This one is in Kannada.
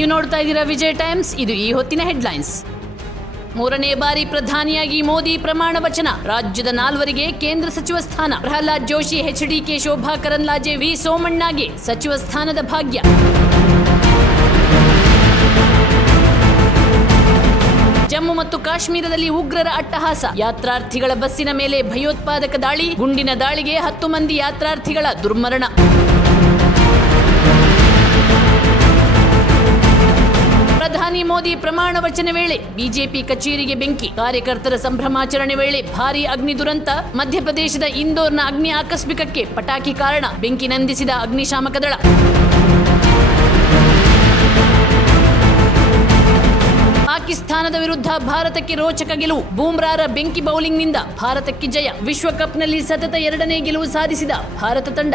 ನೀವು ನೋಡ್ತಾ ಇದ್ದೀರಾ ವಿಜಯ್ ಟೈಮ್ಸ್. ಇದು ಈ ಹೊತ್ತಿನ ಹೆಡ್ಲೈನ್ಸ್. 3ನೇ ಬಾರಿ ಪ್ರಧಾನಿಯಾಗಿ ಮೋದಿ ಪ್ರಮಾಣ ವಚನ. ರಾಜ್ಯದ 4 ಕೇಂದ್ರ ಸಚಿವ ಸ್ಥಾನ. ಪ್ರಹ್ಲಾದ್ ಜೋಶಿ, ಎಚ್ಡಿಕೆ, ಶೋಭಾ ಕರಂದ್ಲಾಜೆ, ವಿ ಸೋಮಣ್ಣಗೆ ಸಚಿವ ಸ್ಥಾನದ ಭಾಗ್ಯ. ಜಮ್ಮು ಮತ್ತು ಕಾಶ್ಮೀರದಲ್ಲಿ ಉಗ್ರರ ಅಟ್ಟಹಾಸ. ಯಾತ್ರಾರ್ಥಿಗಳ ಬಸ್ಸಿನ ಮೇಲೆ ಭಯೋತ್ಪಾದಕ ದಾಳಿ. ಗುಂಡಿನ ದಾಳಿಗೆ 10 ಮಂದಿ ಯಾತ್ರಾರ್ಥಿಗಳ ದುರ್ಮರಣ. ಪ್ರಧಾನಿ ಮೋದಿ ಪ್ರಮಾಣ ವಚನ ವೇಳೆ ಬಿಜೆಪಿ ಕಚೇರಿಗೆ ಬೆಂಕಿ. ಕಾರ್ಯಕರ್ತರ ಸಂಭ್ರಮಾಚರಣೆ ವೇಳೆ ಭಾರೀ ಅಗ್ನಿ ದುರಂತ. ಮಧ್ಯಪ್ರದೇಶದ ಇಂದೋರ್ನ ಅಗ್ನಿ ಆಕಸ್ಮಿಕಕ್ಕೆ ಪಟಾಕಿ ಕಾರಣ. ಬೆಂಕಿ ನಂದಿಸಿದ ಅಗ್ನಿಶಾಮಕ ದಳ. ಪಾಕಿಸ್ತಾನದ ವಿರುದ್ಧ ಭಾರತಕ್ಕೆ ರೋಚಕ ಗೆಲುವು. ಬೂಮ್ರಾರ ಬೆಂಕಿ ಬೌಲಿಂಗ್ನಿಂದ ಭಾರತಕ್ಕೆ ಜಯ. ವಿಶ್ವಕಪ್ನಲ್ಲಿ ಸತತ 2ನೇ ಗೆಲುವು ಸಾಧಿಸಿದ ಭಾರತ ತಂಡ.